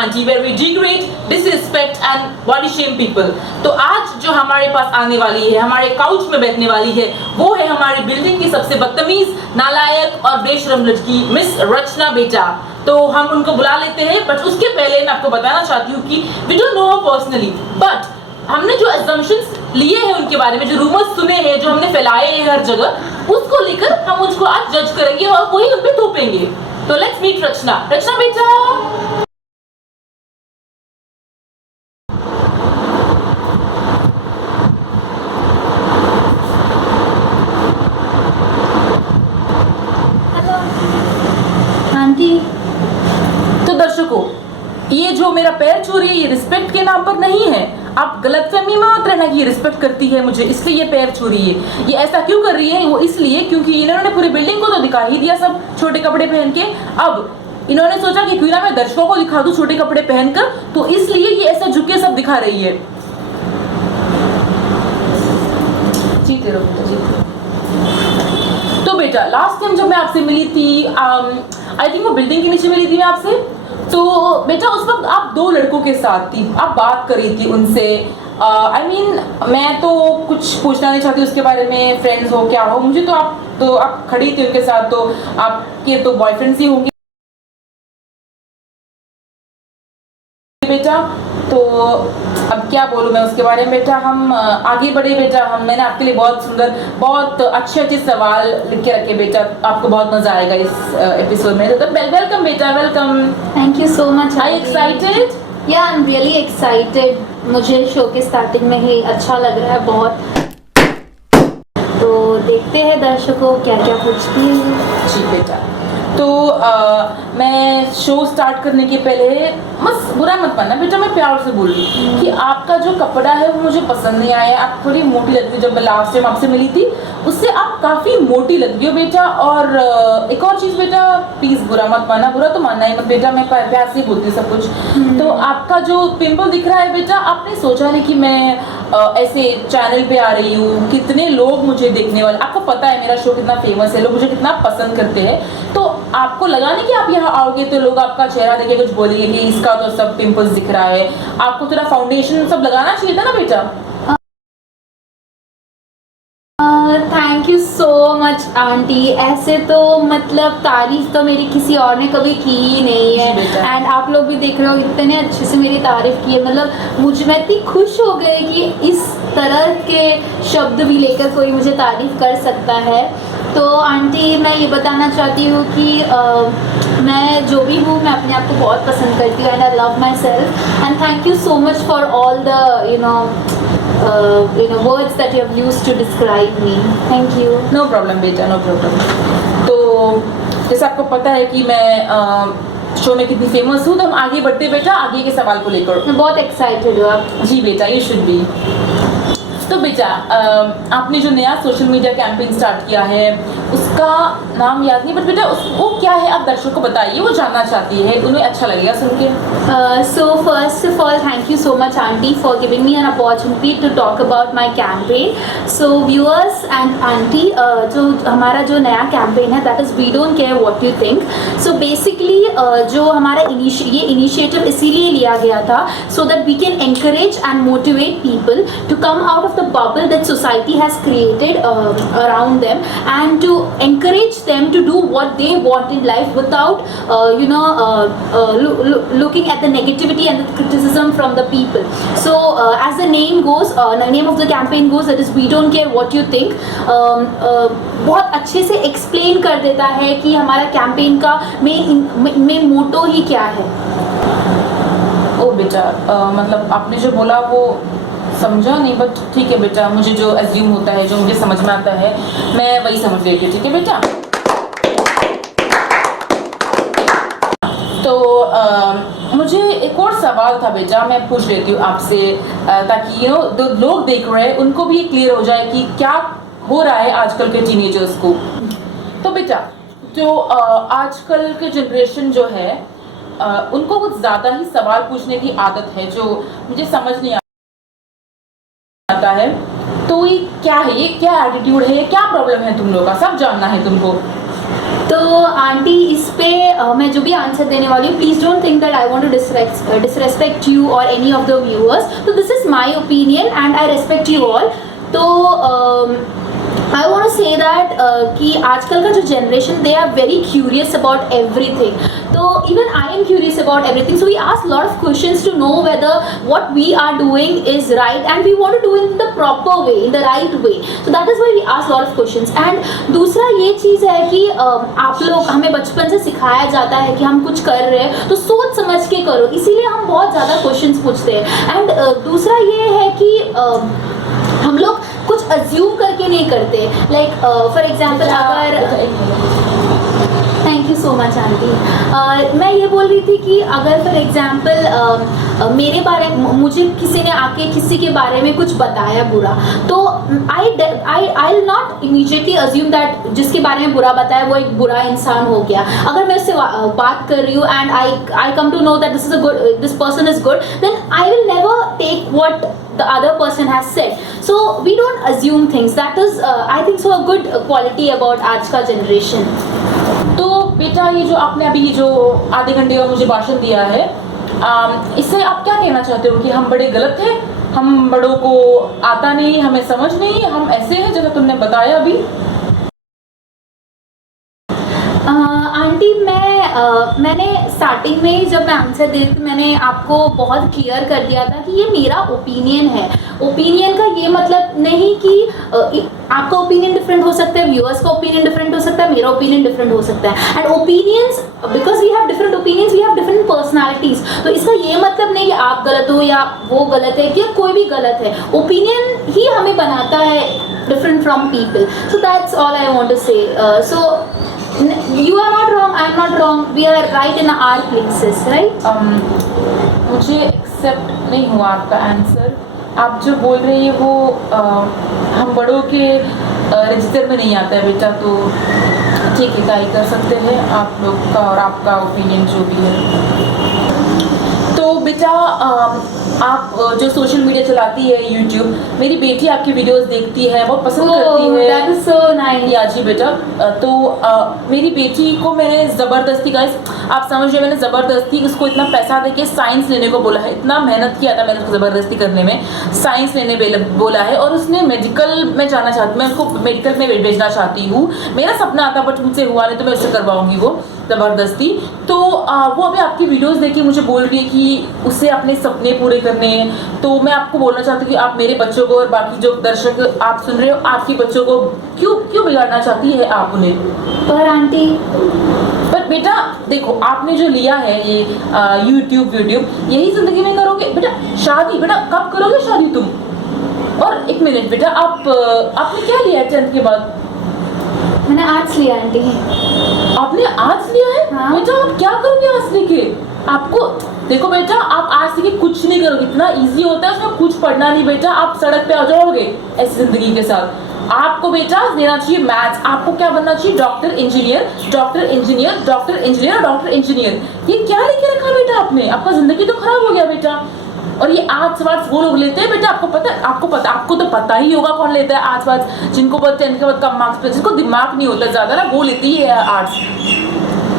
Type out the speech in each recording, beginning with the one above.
Aunty where we degrade, disrespect and body shame people. तो आज जो हमारे पास आने वाली है, हमारे काउच में बैठने वाली है, वो है हमारी बिल्डिंग की सबसे बदतमीज, नालायक और बेशरम लड़की मिस रचना बेटा। तो हम उनको बुला लेते हैं, बट उसके पहले मैं आपको बताना चाहती हूँ कि we don't know her personally, but हमने जो assumptions लिए हैं उनके बारे में, जो रूमर्स सुने हैं, जो हमने फैलाए हैं हर जगह, उसको लेकर हम उसको आज जज करेंगे और वही उन पे थोपेंगे। तो लेट्स मीट रचना। रचना बेटा, आंटी। तो दर्शकों, ये जो मेरा पैर छू रही है, ये रिस्पेक्ट के नाम पर नहीं है। आप गलतफहमी में मत रहना कि ये रिस्पेक्ट करती है मुझे इसलिए ये पैर छू रही है। ये ऐसा क्यों कर रही है? वो इसलिए क्योंकि इन्होंने पूरी बिल्डिंग को तो दिखा ही दिया सब छोटे कपड़े पहन के। अब इन्होंने सोचा कि क्यों ना मैं दर्शकों को दिखा दूं छोटे कपड़े पहनकर, तो इसलिए ये ऐसा झुक के सब दिखा रही है। जीते रहो बेटा, जीते रहो। तो बेटा, लास्ट टाइम जब मैं आपसे मिली थी, आई थिंक वो बिल्डिंग के नीचे मिली थी मैं आपसे, तो बेटा उस वक्त आप 2 लड़कों के साथ थी, आप बात कर रही थी उनसे। आई मीन मैं तो कुछ पूछना नहीं चाहती उसके बारे में, फ्रेंड्स हो क्या हो, मुझे तो आप खड़ी थी उनके साथ, तो आपके तो बॉयफ्रेंड्स ही होंगे बेटा। तो अब क्या बोलूं मैं उसके बारे में बेटा। हम आगे बढ़े बेटा। मैंने आपके लिए बहुत सुंदर, बहुत अच्छे सवाल लिख के रखे बेटा, आपको बहुत मजा आएगा इस एपिसोड में। तो वेलकम बेटा, welcome. Thank you so much. Are you excited? या आई एम रियली एक्साइटेड। मुझे शो के स्टार्टिंग में ही अच्छा लग रहा है बहुत। तो देखते हैं दर्शकों क्या क्या पूछती है। जी बेटा। तो मैं शो स्टार्ट करने के पहले, बस बुरा मत मानना बेटा, मैं प्यार से बोल रही हूँ कि आपका जो कपड़ा है वो मुझे पसंद नहीं आया। आप थोड़ी मोटी लग रही हो, जब मैं लास्ट टाइम आपसे मिली थी उससे आप काफ़ी मोटी लग रही हो बेटा। और एक और चीज़ बेटा, प्लीज़ बुरा मत मानना, बुरा तो मानना ही मत बेटा, मैं प्यार से ही बोलती हूँ सब कुछ। तो आपका जो पिंपल दिख रहा है बेटा, आपने सोचा नहीं कि मैं ऐसे चैनल पे आ रही हूँ, कितने लोग मुझे देखने वाले, आपको पता है मेरा शो कितना फेमस है, लोग मुझे कितना पसंद करते हैं। तो आपको लगा नहीं कि आप यहाँ आओगे तो लोग आपका चेहरा देखे कुछ बोलेंगे कि इसका तो सब पिंपल्स दिख रहा है, आपको थोड़ा फाउंडेशन सब लगाना चाहिए था ना बेटा। Thank you so much aunty. ऐसे तो मतलब तारीफ तो मेरी किसी और ने कभी की ही नहीं है, एंड आप लोग भी देख रहे हो इतने अच्छे से मेरी तारीफ की है। मतलब मैं इतनी खुश हो गई कि इस तरह के शब्द भी लेकर कोई मुझे तारीफ कर सकता है। तो आंटी, मैं ये बताना चाहती हूँ कि मैं जो भी हूँ, मैं अपने आप को बहुत पसंद करती हूँ, and I love my self, and thank you so much for all the words that you have used to describe me. Thank you. No problem बेटा, नो प्रॉब्लम। तो जैसे आपको पता है कि मैं शो में कितनी फेमस हूँ, तो हम आगे बढ़ते बेटा आगे के सवाल को लेकर। मैं बहुत एक्साइटेड हूँ आप। जी बेटा, यू शुड बी। तो बेटा, आपने जो नया सोशल मीडिया कैंपेन स्टार्ट किया है उसका नाम याद नहीं, बट बेटा वो क्या है आप दर्शकों को बताइए, वो जानना चाहती है, उन्हें अच्छा लगेगा सुन के। So first of all, thank you so much auntie for giving me an opportunity to talk about my campaign. So viewers and auntie, जो हमारा जो नया कैंपेन है, that is we don't care what you think. So basically जो हमारा ये initiative इसीलिए लिया गया था so that we can encourage and motivate people to come out of the bubble that society has created around them, and to encourage them to do what they want in life without looking at the negativity and the criticism from the people. So as the name goes, the name of the campaign goes, that is we don't care what you think. बहुत अच्छे से explain कर देता है कि हमारा campaign का main motto ही क्या है। ओ बेटा, मतलब आपने जो बोला वो समझा नहीं, बट ठीक है बेटा, मुझे जो एज्यूम होता है, जो मुझे समझ में आता है, मैं वही समझ रही थी। ठीक है बेटा। तो मुझे एक और सवाल था बेटा, मैं पूछ लेती हूँ आपसे, ताकि जो लोग देख रहे हैं उनको भी क्लियर हो जाए कि क्या हो रहा है आजकल के टीनेजर्स को। तो बेटा, जो आजकल के जनरेशन जो है, उनको कुछ ज़्यादा ही सवाल पूछने की आदत है, जो मुझे समझ नहीं आता है। तो ये क्या है, ये क्या एटीट्यूड है, ये क्या प्रॉब्लम है तुम लोग का, सब जानना है तुमको। तो आंटी इस पे मैं जो भी आंसर देने वाली हूँ, please don't think that I want to disrespect you or any of the viewers. तो this is my opinion and I respect you all. तो I want to say that कि आजकल का जो generation, they are very curious about everything. तो even I am curious about everything, so we ask lot of questions to know whether what we are doing is right, and we want to do it in the proper way, in the right way. So that is why we ask lot of questions. And दूसरा ये चीज़ है कि आप लोग, हमें बचपन से सिखाया जाता है कि हम कुछ कर रहे हैं तो सोच समझ के करो, इसीलिए हम बहुत ज़्यादा क्वेश्चंस पूछते हैं. एंड दूसरा ये है कि हम लोग कुछ अज्यूम करके नहीं करते. लाइक फॉर एग्जाम्पल, अगर thank you so much aunty. मैं ये बोल रही थी कि अगर फॉर एग्जाम्पल मेरे बारे में मुझे किसी ने आके किसी के बारे में कुछ बताया बुरा, तो I will not immediately assume that जिसके बारे में बुरा बताया वो एक बुरा इंसान हो गया. अगर मैं उससे बात कर रही हूँ and I come to know that this person is good, then I will never take what the other person has said. So we don't assume things. That is I think so a good quality about आज का generation. तो बेटा, ये जो आपने अभी जो आधे घंटे का मुझे भाषण दिया है, इससे आप क्या कहना चाहते हो कि हम बड़े गलत हैं, हम बड़ों को आता नहीं, हमें समझ नहीं, हम ऐसे हैं जैसा तुमने बताया अभी? आंटी, मैंने स्टार्टिंग में जब मैं आंसर दे रही थी, मैंने आपको बहुत क्लियर कर दिया था कि ये मेरा ओपिनियन है. ओपिनियन का ये मतलब नहीं कि आपका ओपिनियन डिफरेंट हो सकता है, व्यूअर्स का ओपिनियन डिफरेंट हो सकता है, मेरा ओपिनियन डिफरेंट हो सकता है. And opinions, because we have different opinions, we have different personalities. तो इसका ये मतलब नहीं कि आप गलत हो या वो गलत है या कोई भी गलत है. ओपिनियन ही हमें बनाता है different from people. So that's all I want to say. So you are not wrong, I am not wrong, we are right in our places, right? मुझे एक्सेप्ट नहीं हुआ आपका आंसर. आप जो बोल रही है वो हम बड़ों के रजिस्टर में नहीं आता है बेटा. तो ठीक है, क्या कर सकते हैं आप लोग का और आपका ओपिनियन जो भी है. तो बेटा, आप जो सोशल मीडिया चलाती है, यूट्यूब, मेरी बेटी आपकी वीडियोस देखती है, बहुत पसंद करती है. That is so nice. या जी बेटा. तो मेरी बेटी को मैंने ज़बरदस्ती, गाइस आप समझ रहे, मैंने ज़बरदस्ती उसको इतना पैसा देके साइंस लेने को बोला है. इतना मेहनत किया था मैंने उसको ज़बरदस्ती करने में, साइंस लेने बोला है. और उसने मेडिकल में जाना चाहती, मैं उसको मेडिकल में भेजना चाहती हूँ. मेरा सपना आता बट मुझसे हुआ नहीं, तो मैं उससे करवाऊँगी वो ज़बरदस्ती. तो वो अभी आपकी वीडियोस देख के मुझे बोल रही है कि उसे अपने सपने पूरे करने हैं. तो मैं आपको बोलना चाहती हूँ कि आप मेरे बच्चों को और बाकी जो दर्शक आप सुन रहे हो, आपके बच्चों को क्यों बिगाड़ना चाहती है आप उन्हें? पर आंटी, पर बेटा देखो, आपने जो लिया है ये यूट्यूब वीडियो, यही ज़िंदगी में करोगे बेटा? शादी बेटा कब करोगे शादी तुम? और एक मिनट बेटा, आपने क्या लिया है 10th के बाद? मैंने आर्ट्स लिया आंटी. आपने आर्ट्स लिया है? हाँ. बेटा आप क्या करोगे आर्ट्स लेके? आपको देखो बेटा, आप आर्ट्स लेके कुछ नहीं करोगे. इतना इजी होता है, उसमें कुछ पढ़ना नहीं बेटा. आप सड़क पे आ जाओगे ऐसी जिंदगी के साथ. आपको बेटा देना चाहिए मैथ्स. आपको क्या बनना चाहिए? Doctor engineer, doctor engineer, doctor engineer और डॉक्टर इंजीनियर. ये क्या लेके रखा बेटा आपने? आपका जिंदगी तो खराब हो गया बेटा. और ये आर्ट्स वार्ट्स वो लोग लेते हैं बेटा, आपको तो पता ही होगा कौन लेता है आर्ट्स वार्ट्स. जिनको 10th के बाद कम मार्क्स पे, जिनको दिमाग नहीं होता ज़्यादा ना, वो लेती है आर्ट्स.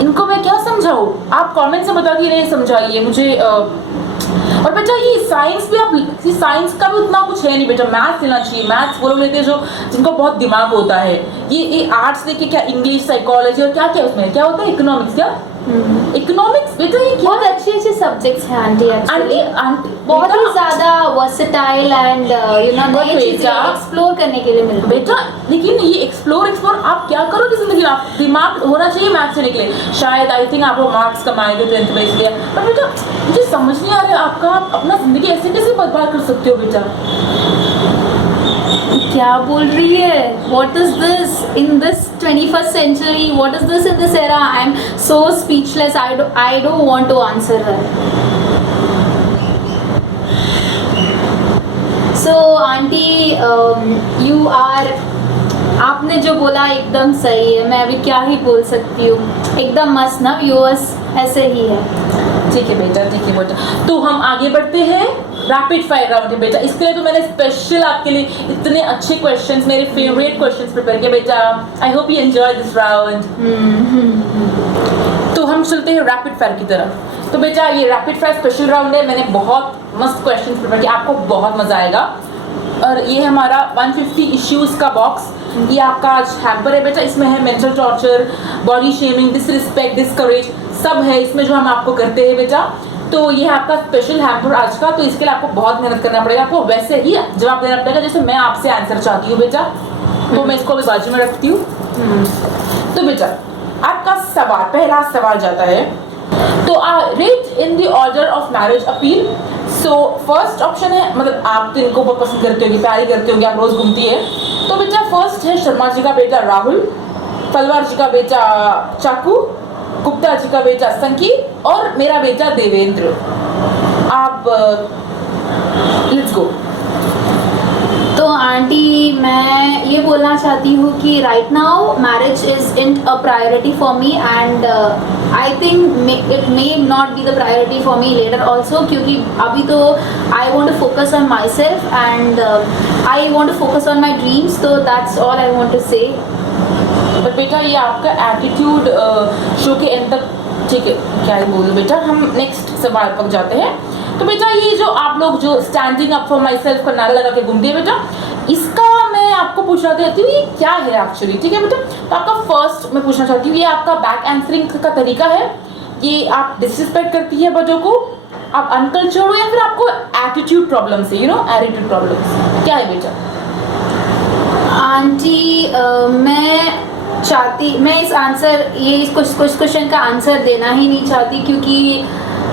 इनको मैं क्या समझाऊँ? आप कमेंट से बता के नहीं समझाइए मुझे. और बेटा ये साइंस भी, आप साइंस का भी उतना कुछ है नहीं बेटा. मैथ्स लेना चाहिए. मैथ्स वो लोग लेते हैं जो जिनको बहुत दिमाग होता है. ये आर्ट्स लेके क्या इंग्लिश, साइकोलॉजी और क्या क्या उसमें क्या होता है, इकोनॉमिक्स, क्या इकोनॉमिक्स बेटा, ये बहुत अच्छे सब्जेक्ट्स हैं आंटी. आंटी बहुत ही ज्यादा वर्सेटाइल एंड नई चीजें एक्सप्लोर करने के लिए मिलती है बेटा. लेकिन ये एक्सप्लोर आप क्या करोगे जिंदगी में? आप दिमाग होना चाहिए मैथ्स से निकले. शायद आई थिंक आप वो मार्क्स कमाएंगे 10th में, इसलिए. पर बेटा मुझे समझ नहीं आ रहा है आपका, आप अपना जिंदगी ऐसे कैसे बर्बाद कर सकते हो बेटा? क्या बोल रही है? What is this in this 21st century? What is this in this era? I am so speechless. I don't want to answer her. So aunty, you are, आपने जो बोला एकदम सही है. मैं अभी क्या ही बोल सकती हूँ. एकदम मस्त ना व्यूअर्स, ऐसे ही है. ठीक है बेटा, ठीक है बेटा. तो हम आगे बढ़ते हैं. रैपिड फायर राउंड है बेटा। इसके लिए तो मैंने स्पेशल आपके लिए इतने अच्छे क्वेश्चंस, मेरे फेवरेट क्वेश्चंस प्रिपेयर किए बेटा। I hope you enjoy this round. तो हम चलते हैं रैपिड फायर की तरफ। तो बेटा ये रैपिड फायर स्पेशल राउंड है, मैंने बहुत मस्त क्वेश्चंस प्रिपेयर किए, आपको बहुत मजा आएगा। और ये हमारा 150 इश्यूज का बॉक्स, ये आपका आज हैम्पर है बेटा। इसमें है mental torture, body shaming, disrespect, discourage, सब है इसमें जो हम आपको करते हैं बेटा। तो ये है आपका स्पेशल हैम्पर आज का। तो इसके लिए आपको बहुत मेहनत करना पड़ेगा, आपको वैसे ही जवाब देना पड़ेगा जैसे मैं आपसे आंसर चाहती हूँ बेटा। तो मैं इसको अभी बाजू में रखती हूँ। तो बेटा आपका सवाल, पहला सवाल जाता है, तो rate in the order of marriage appeal. So first option है, मतलब आप तो इनको बहुत पसंद करते होगी, प्यारी करते होगी, आप रोज घूमती है। तो बेटा फर्स्ट है शर्मा जी का बेटा राहुल, तलवार जी का बेटा चाकू, गुप्ता जी का बेटा संकीत और मेरा बेटा देवेंद्र। आप लेट्स गो। तो आंटी मैं ये बोलना चाहती हूँ कि right now marriage is in a priority for me and I think it may not be the priority for me later also, क्योंकि अभी तो I want to focus on myself and I want to focus on my dreams. तो that's all I want to say. But बेटा ये आपका attitude show के and तक, ठीक है क्या ही बोलूं बेटा। हम नेक्स्ट सवाल पर जाते हैं। तो बेटा ये जो आप लोग जो standing up for my self का नारा लगा के घूमती है बेटा, इसका मैं आपको पूछना चाहती हूँ ये क्या है एक्चुअली, ठीक है बेटा। तो आपका फर्स्ट मैं पूछना चाहती हूँ, ये आपका बैक आंसरिंग का तरीका है, ये आप डिसरिस्पेक्ट करती है बच्चों को, आप अनकल्चर्ड हो, या फिर आपको एटीट्यूड प्रॉब्लम्स है, यू नो एटीट्यूड प्रॉब्लम्स, क्या है बेटा? आंटी मैं इस आंसर ये कुछ क्वेश्चन का आंसर देना ही नहीं चाहती, क्योंकि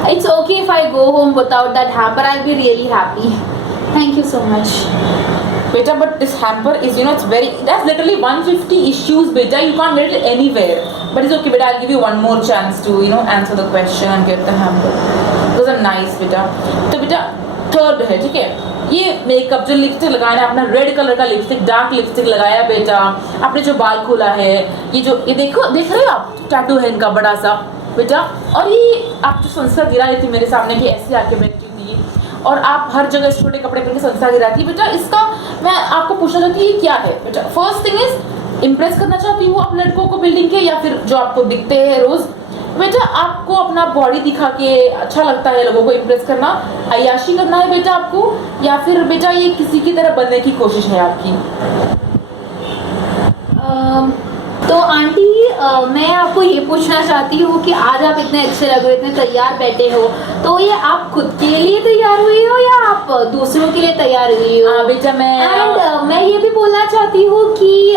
it's okay if I go home without that hamper, I be really happy. Thank you so much बेटा। But this hamper is, you know, it's very, it has literally 150 issues बेटा, you can't get it anywhere, but it's okay बेटा, I'll give you one more chance to, you know, answer the question and get the hamper. Those are nice बेटा। तो बेटा third है, ठीक है, ये makeup जो लिपस्टिक लगाया है, अपना रेड कलर का लिपस्टिक, डार्क लिपस्टिक लगाया बेटा, आपने जो बाल खोला है, ये जो ये देखो, देख रहे हो आप, टैटू है इनका बड़ा सा बेटा। और ये आप जो संस्था गिरा रही थी मेरे सामने कि ऐसे आके बैठी थी, और आप हर जगह छोटे कपड़े पहन के संस्था गिराती है बेटा, इसका मैं आपको पूछना चाहती हूँ ये क्या है बेटा? फर्स्ट थिंग इज इम्प्रेस करना चाहती हूँ आप लड़कों को बिल्डिंग के, या फिर जो आपको दिखते हैं रोज बेटा, आपको अपना बॉडी दिखा के अच्छा लगता है लोगों को इम्प्रेस करना, अय्याशी करना है बेटा आपको, या फिर बेटा ये किसी की तरह बनने की कोशिश है आपकी? तो आंटी मैं आपको ये पूछना चाहती हूँ कि आज आप इतने अच्छे लग रहे हो, इतने तैयार बैठे हो, तो ये आप खुद के लिए तैयार हुई हो या आप दूसरों के लिए तैयार हुई हो? हाँ बेटा मैं ये भी बोलना चाहती हूँ कि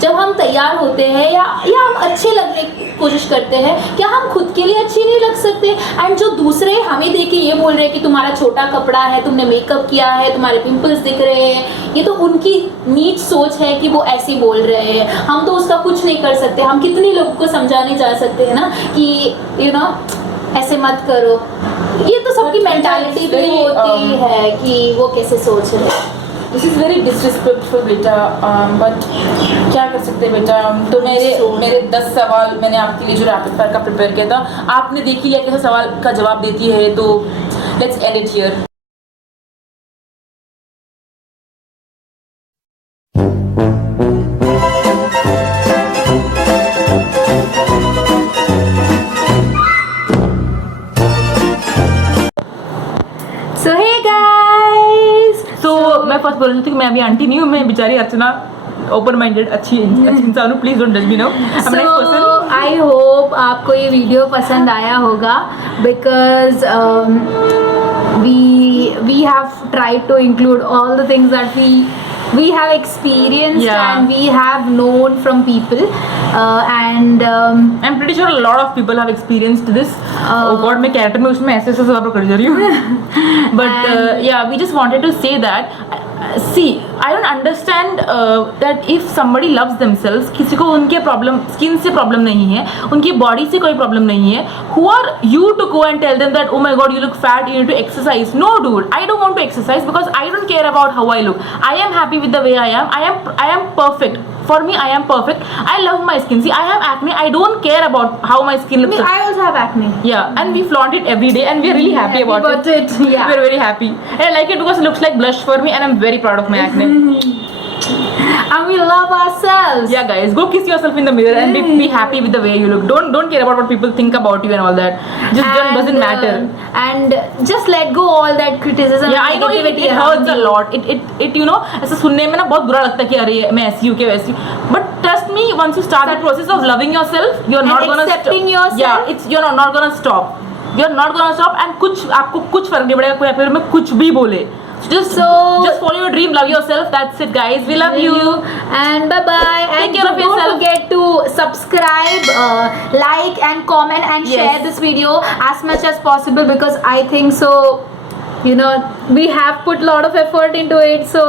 जब हम तैयार होते हैं या हम अच्छे लगने की कोशिश करते हैं, क्या हम खुद के लिए अच्छे नहीं लग सकते? एंड जो दूसरे हमें देख के ये बोल रहे हैं कि तुम्हारा छोटा कपड़ा है, तुमने मेकअप किया है, तुम्हारे पिंपल्स दिख रहे हैं, ये तो उनकी नीच सोच है कि वो ऐसे बोल रहे हैं, हम तो उसका कुछ नहीं कर सकते। हम कितने लोगों को समझाने जा सकते हैं ना कि यू नो ऐसे मत करो। ये तो सबकी मेंटालिटी भी होती है कि वो कैसे सोच रहे हैं। दिस इज़ वेरी डिसरिस्पेक्टफुल बेटा, बट क्या कर सकते हैं बेटा। तो मेरे 10 सवाल मैंने आपके लिए जो रैपिड फायर का प्रिपेयर किया था, आपने देख लिया कैसे सवाल का जवाब देती है, तो let's end it here. So hey guys, तो मैं फर्स्ट बोल रही थी कि मैं अभी आंटी नहीं हूँ, मैं बेचारी अर्चना ओपन माइंडेड अच्छी इंसान हूँ, प्लीज डोंट जज me now. So I hope आपको ये वीडियो पसंद आया होगा, because we have tried to include all the things that we have experienced and we have known from people and I'm pretty sure a lot of people have experienced this. Oh God, मैं character में उसमें ऐसे सवाल कर जा रही हूँ। But yeah, we just wanted to say that see, I don't understand that if somebody loves themselves, किसी को उनके प्रॉब्लम स्किन से प्रॉब्लम नहीं है, उनकी बॉडी से कोई प्रॉब्लम नहीं है, who are you to go and tell them that oh my god you look fat, you need to exercise? No dude, I don't want to exercise because I don't care about how I look. I am happy with the way I am perfect. For me, I am perfect. I love my skin. See, I have acne. I don't care about how my skin looks. I also have acne. Yeah, and we flaunt it every day, and we are really happy about it. Yeah. We are very happy, and I like it because it looks like blush for me, and I'm very proud of my acne. And we love ourselves. Yeah, guys, go kiss yourself in the mirror and be happy with the way you look. Don't care about what people think about you and all that. Just doesn't matter. And just let go all that criticism. Yeah, I know it hurts a lot. It you know, ऐसा सुनने में ना बहुत बुरा लगता है कि अरे मैं ऐसी हूँ क्या वैसी हूँ. But trust me, once you start the process of loving yourself, you're not gonna accepting yourself. Yeah, you're not gonna stop. You're not gonna stop, and कुछ आपको कुछ फर्क नहीं पड़ेगा कोई फिर में कुछ भी बोले. Just follow your dream, love yourself. That's it, guys. We love you. And bye bye. Take care of yourself. Don't forget to subscribe, like, and comment, and share this video as much as possible because I think so. You know, we have put a lot of effort into it. So